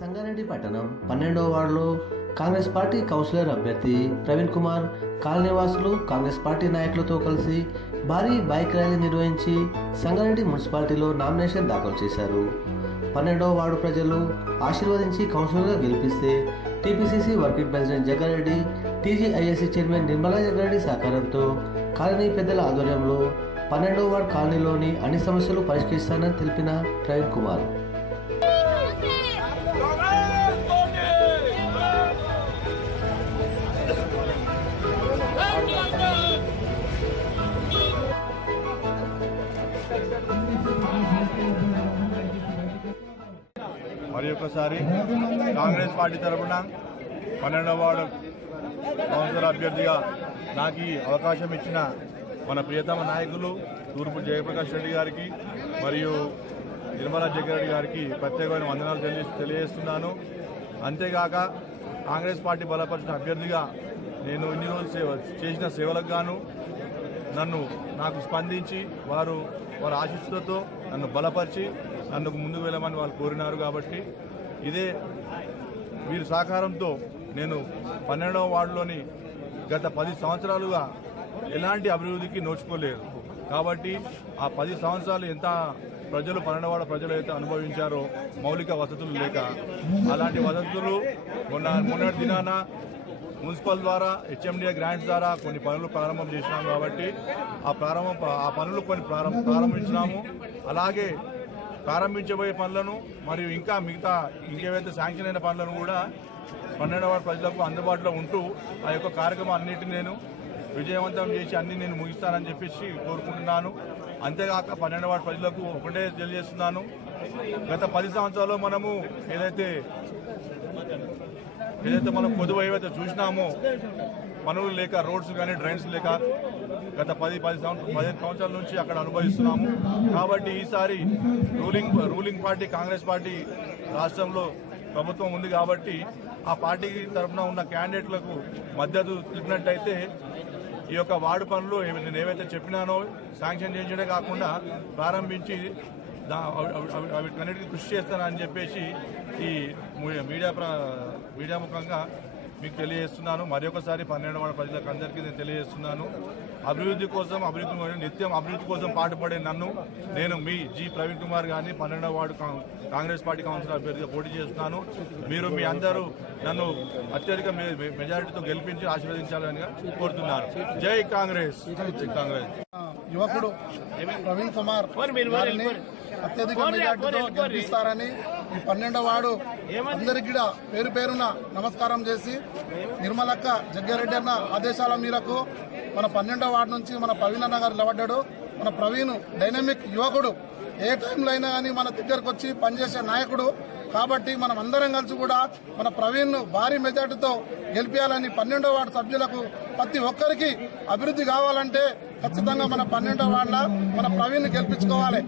సంగారెడ్డి పట్టణం పన్నెండవ వార్డులో కాంగ్రెస్ పార్టీ కౌన్సిలర్ అభ్యర్థి ప్రవీణ్ కుమార్ కాలనీవాసులు కాంగ్రెస్ పార్టీ నాయకులతో కలిసి భారీ బైక్ ర్యాలీ నిర్వహించి సంగారెడ్డి మున్సిపాలిటీలో నామినేషన్ దాఖలు చేశారు. పన్నెండవ వార్డు ప్రజలు ఆశీర్వదించి కౌన్సిలర్గా గెలిపిస్తే TPCC working president Jagga Reddy TGISC chairman Nirmala Jagga Reddy సహకారంతో కాలనీ పెద్దల ఆధ్వర్యంలో పన్నెండవ వార్డు కాలనీలోని అన్ని సమస్యలు పరిష్కరిస్తానని తెలిపిన ప్రవీణ్ కుమార్. మరి ఒకసారి కాంగ్రెస్ పార్టీ తరఫున పన్నెండవ వార్డు కౌన్సిలర్ అభ్యర్థిగా నాకు ఈ అవకాశం ఇచ్చిన మన ప్రియతమ నాయకులు తూర్పు జయప్రకాష్ రెడ్డి గారికి మరియు నిర్మలా జగ్గారెడ్డి గారికి ప్రత్యేకమైన వందనాలు తెలియ తెలియజేస్తున్నాను. అంతేగాక కాంగ్రెస్ పార్టీ బలపరిచిన అభ్యర్థిగా నేను ఇన్ని రోజులు సేవ చేసిన సేవలకు గాను నన్ను నాకు స్పందించి వారు వారి ఆశీస్సులతో నన్ను బలపరిచి నన్ను ముందుకు వెళ్ళమని వాళ్ళు కోరినారు కాబట్టి ఇదే వీరి సహకారంతో నేను పన్నెండవ వార్డులోని గత పది సంవత్సరాలుగా ఎలాంటి అభివృద్ధికి నోచుకోలేదు. కాబట్టి ఆ పది సంవత్సరాలు ఎంత ప్రజలు పన్నెండవాడ ప్రజలు అయితే అనుభవించారో మౌలిక వసతులు లేక అలాంటి వసతులు మొన్న మొన్నటి దినాన మున్సిపల్ ద్వారా హెచ్ఎండిఏ గ్రాంట్స్ ద్వారా కొన్ని పనులు ప్రారంభం చేసినాం కాబట్టి ఆ ప్రారంభం ఆ పనులు కొన్ని ప్రారంభించినాము. అలాగే ప్రారంభించబోయే పనులను మరియు ఇంకా మిగతా ఇంకేవైతే శాంక్షన్ అయిన పనులను కూడా పన్నెండవ ప్రజలకు అందుబాటులో ఉంటూ ఆ యొక్క కార్యక్రమం అన్నిటిని నేను విజయవంతం చేసి అన్ని నేను ముగిస్తానని చెప్పేసి కోరుకుంటున్నాను. అంతేగాక పన్నెండవ ప్రజలకు ఒకటే తెలియజేస్తున్నాను. గత పది సంవత్సరాల్లో మనము ఏదైతే ఏదైతే మనం పొదువు ఏవైతే చూసినామో పనులు లేక రోడ్స్ కానీ డ్రైన్స్ లేక గత పది పది పదిహేను సంవత్సరాల నుంచి అక్కడ అనుభవిస్తున్నాము. కాబట్టి ఈసారి ruling ruling party Congress party రాష్ట్రంలో ప్రభుత్వం ఉంది కాబట్టి ఆ పార్టీ తరఫున ఉన్న క్యాండిడేట్లకు మద్దతు తెలిపినట్టయితే ఈ యొక్క వార్డు పనులు నేను ఏవైతే చెప్పినానో శాంక్షన్ చేయించడే కాకుండా ప్రారంభించి వీటన్నిటికీ కృషి చేస్తానని చెప్పేసి ఈ మీడియా ప్ర- మీడియా ముఖంగా మీకు తెలియజేస్తున్నాను. మరొకసారి పన్నెండు వాడ ప్రజలకు అందరికీ నేను తెలియజేస్తున్నాను. అభివృద్ధి కోసం అభివృద్ధి నిత్యం అభివృద్ధి కోసం పాటుపడే నన్ను నేను మీ జి ప్రవీణ్ కుమార్ గారిని పన్నెండవ వార్డు కాం- కాంగ్రెస్ పార్టీ కౌన్సిలర్ అభ్యర్థిగా పోటీ చేస్తున్నాను. మీరు మీ అందరూ నన్ను అత్యధిక మెజారిటీతో గెలిపించి ఆశీర్వదించాలని కోరుతున్నాను. జై కాంగ్రెస్. జై కాంగ్రెస్. యువకుడు ప్రవీణ్ కుమార్ అత్యధిక మెజార్టీతో గెలిపిస్తారని ఈ పన్నెండవ వాడు అందరికి కూడా పేరు పేరున నమస్కారం చేసి నిర్మలక్క జగ్గారెడ్డి అన్న ఆదేశాల మేరకు మన పన్నెండవ వార్డు నుంచి మన ప్రవీణ్ అన్న గారు నిలబడ్డాడు. మన ప్రవీణ్ డైనమిక్ యువకుడు. ఏ టైంలో అయినా కానీ మన దగ్గరకు వచ్చి పనిచేసే నాయకుడు. కాబట్టి మనం అందరం కలిసి కూడా మన ప్రవీణ్ భారీ మెజార్టీతో గెలిపించాలని పన్నెండో వార్డు సభ్యులకు ప్రతి ఒక్కరికి అభివృద్ధి కావాలంటే ఖచ్చితంగా మన పన్నెండో వార్డుల మన ప్రవీణ్ గెలిపించుకోవాలి.